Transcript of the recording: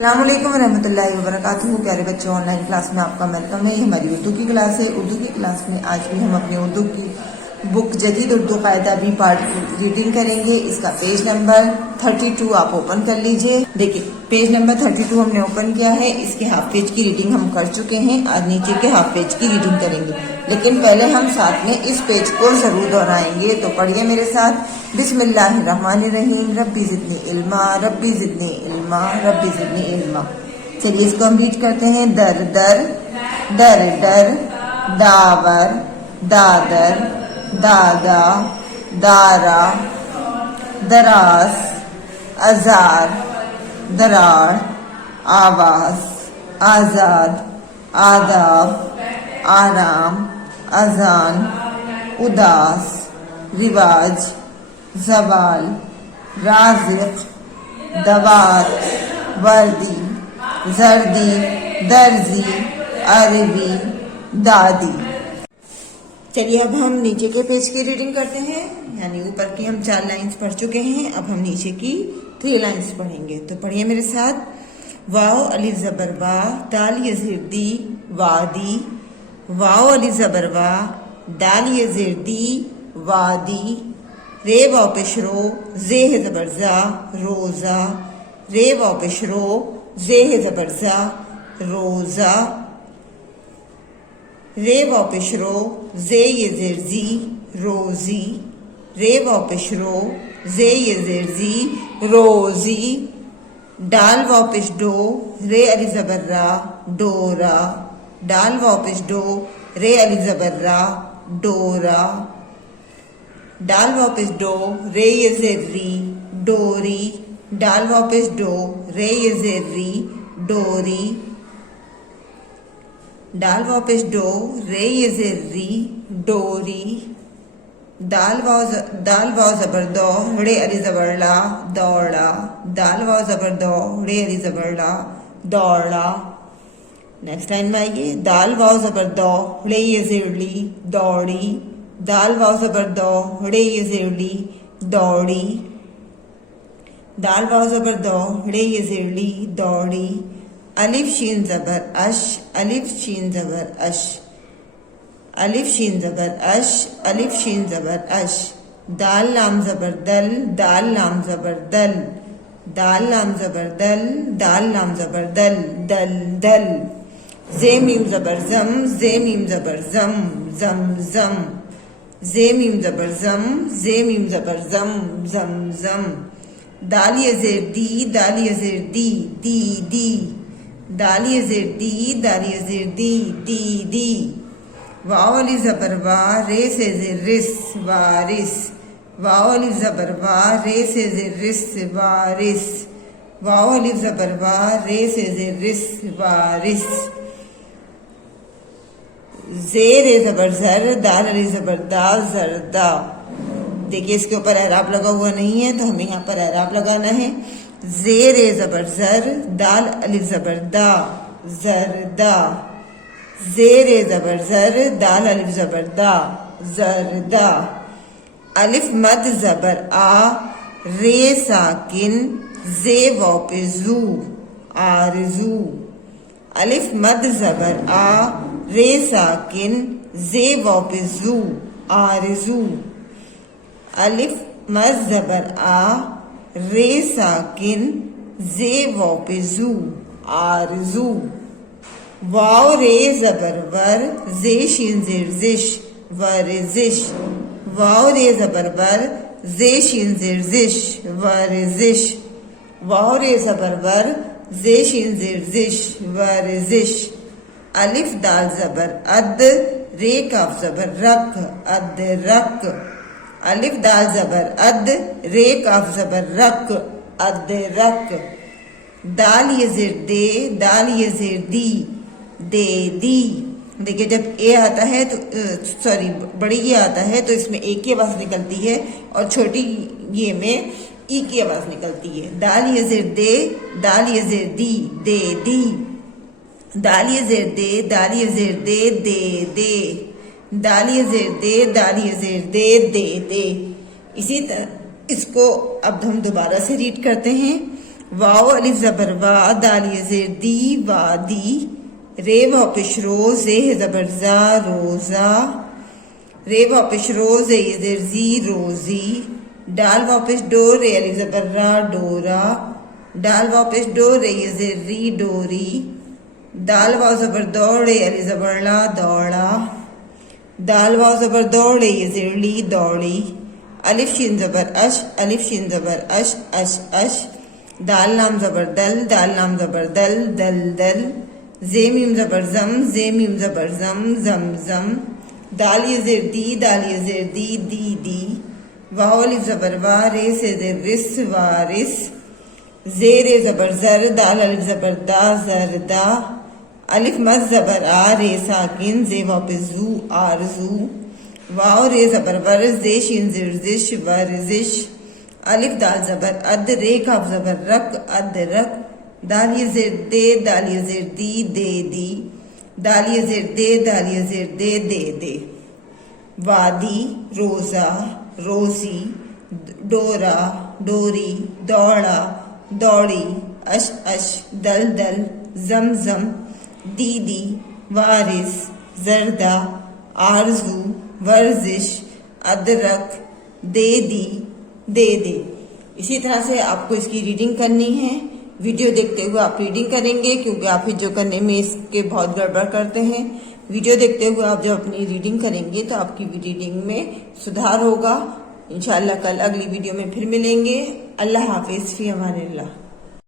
अस्सलाम वालेकुम रहमतुल्लाहि व बरकातुहू। प्यारे बच्चों, ऑनलाइन क्लास में आपका वेलकम है। ये हमारी उर्दू की क्लास है। उर्दू की क्लास में आज भी हम अपनी उर्दू की बुक जदीद उर्दू कायदा भी पार्ट रीडिंग करेंगे। इसका पेज नंबर 32 आप ओपन कर लीजिए। देखिए, पेज नंबर 32 हमने ओपन किया है। इसके हाफ पेज की रीडिंग हम कर चुके हैं। आज नीचे के हाफ पेज की रीडिंग करेंगे, लेकिन पहले हम साथ में इस पेज को जरूर दोहराएंगे। तो पढ़िए मेरे साथ। बिस्मिल्लाहिर्रहमानिर्रहीम। रब्बी ज़िदनी इल्मा, रब्बी ज़िदनी इल्मा, रब्बी ज़िदनी इल्मा। चलिए इसको हम रीड करते हैं। दर दर, डर डर, दावर, दादर, दादा, दारा, दराज, अजार, दरार, आवाज, आजाद, आदाब, आराम, अजान, उदास, रिवाज, जवाल, राज़िक, दवात, वर्दी, जर्दी, दर्जी, अरबी, दादी। चलिए अब हम नीचे के पेज की रीडिंग करते हैं। यानी ऊपर की हम 4 लाइंस पढ़ चुके हैं। अब हम नीचे की 3 लाइंस पढ़ेंगे। तो पढ़िए मेरे साथ। वाओ अली जबर वा, दाल ये जिर्दी, वादी। वाओ अली जबर वा, दाल ये जिर्दी, वादी। रे वाओ पेशरो, जे है जबरजा, रोजा। रे वाओ पेशरो, जे है जबरजा, रोजा। रे वाओ पेशरो, जे ये जिर्जी, रोजी। रे वाओ पेशरो, जे ये जिर्जी, रोजी। डाल वाओ पेश डो, रे अली जबर्रा, डोरा। डाल वाओ पेश डो, रे अली जबर्रा, डोरा। डाल वाओ पेश डो, रे ये ज़ेर्री, डोरी। डाल वाओ पेश डो, रे ये ज़ेर्री, डोरी। डाल वाओ पेश डो, रे ये ज़ेर्री, डोरी। दाल वाओ जबर दो, रे अली जबरला, दौड़ा। दाल वाओ जबर दो, रे अली जबरला, दौड़ा। नेक्स्ट लाइन में आइए। दाल वाओ जबर दो, रे ये ज़ेरली, दौड़ी। दाल वाओ जबर दो, रे ये ज़ेरली, दौड़ी। दाल वाओ जबर दो, रे ये ज़ेरली, दौड़ी। अलिफ शीन जबर अश, अलिफ शीन जबर अश। अलिफ शीन जबर अश, अलिफ शीन जबर अश। दाल लाम जबर दल, दाल लाम जबर दल। दाल लाम जबर दल, दाल लाम जबर दल, दल दल। जे मीम जबर जम, जे मीम जबर जम, जम जम। जे मीम जबर जम, जे मीम जबर जम, जम जम। दाल ये ज़ेर दी, दाल ये ज़ेर दी, दी दी। दाल ये ज़ेर दी, दाल ये ज़ेर दी, दी दी। वाओ अली जबर वा, रे से ज़ेर रिस, वारिस। वाओ अली जबर वा, रे से ज़ेर रिस, वारिस। वाओ अली जबर वा, रे से ज़ेर रिस, वारिस। ज़ेर जबर ज़र, दाल अली जबर दा, ज़रदा। देखिए इसके ऊपर एराब लगा हुआ नहीं है, तो हमें यहाँ पर एराब लगाना है। ज़ेर जबर ज़र, दाल अलिफ जबर दा, ज़रदा। ज़ेर जबर ज़र, दाल अलिफ जबर दा, ज़रदा। अलिफ मद जबर आ, रे साकिन, जे वाओ पे जू, आरजू। अलिफ मद जबर आ, रे साकिन, जे वाओ पे जू, आरजू। अलिफ मद जबर आ, रे साकिन, जे वाओ पे जू, आरजू। वाओ रे जबर वर, जे शीन ज़ेर ज़िश, वरज़िश। वाओ रे जबर वर, जे शीन ज़ेर ज़िश, वरज़िश। वाओ रे जबर वर, जे शीन ज़ेर ज़िश, वरज़िश। अलिफ दाल जबर अद, रे काफ जबर रक, अदरक। अलिफ दाल जबर अद, रे काफ जबर रक, अदरक। दाल ये ज़ेर दे, दाल ये ज़ेर दी, दे दी। देखिए जब ए आता है तो सॉरी बड़ी ये आता है तो इसमें ए की आवाज निकलती है, और छोटी ये में ई की आवाज निकलती है। दाल ये ज़ेर दे, दाल ये ज़ेर दी, दे दी। दाल ये ज़ेर दे, दाल ये ज़ेर दे, दे दे। दाल ये ज़ेर दे, दाल ये ज़ेर दे, दे दे। इसी तरह इसको अब हम दोबारा से रीड करते हैं। वाओ अलिफ जबर वा, दाल ये जेर दी, वादी। रे वाओ पेश रो, जे है जबर जा, रोजा। रे वाओ पेश रो, जे ये जेर जी, रोजी। डाल वाओ पेश डो, रे अलिफ जबर रा, डोरा। डाल वाओ पेश डो, रे ये जेर री, डोरी। दाल वाओ जबर दो, रे अलिफ जबर ला, दौड़ा। दाल वाओ जबर दो, रे ये जेर ली, दौड़ी। अलिफ शीन जबर अश, अलिफ शीन जबर अश, अश अश। दाल लाम जबर दल, दाल लाम जबर दल, दल दल। जे मीम जबर जम, जे मीम जबर जम, जम जम। दाल ये जेर दी, दाल ये जेर दी, दी दी। वाओ अलिफ जबर वा, रे से जेर रिस, वारिस। जे रे जबर जर, दाल अलिफ जबर दा, जरदा। अलिफ मद जबर आ, रे साकिन, जे वापस जू, आरजू। वाओ रे जबर वर, जे शीन जेर जिश, वर्जिश। अलिफ दाल जबर अद, रे काफ जबर रक, अदरक। दाल ये जेर दे, दाल ये जेर दी, दे दी। दाल ये जेर दे, दाल ये जेर दे, दे दे। वादी, रोजा, रोजी। डोरा, डोरी। दौड़ा, दौड़ी। अश अश, दल दल। जम जम। दीदी, वारिस। जरदा, आरजू, वर्जिश। अदरक, दे दी, दे दे। इसी तरह से आपको इसकी रीडिंग करनी है। वीडियो देखते हुए आप रीडिंग करेंगे, क्योंकि आप जो करने में इसके बहुत गड़बड़ करते हैं। वीडियो देखते हुए आप जब अपनी रीडिंग करेंगे तो आपकी रीडिंग में सुधार होगा। इंशाल्लाह कल अगली वीडियो में फिर मिलेंगे। अल्लाह हाफिज, फी अमानिल्लाह।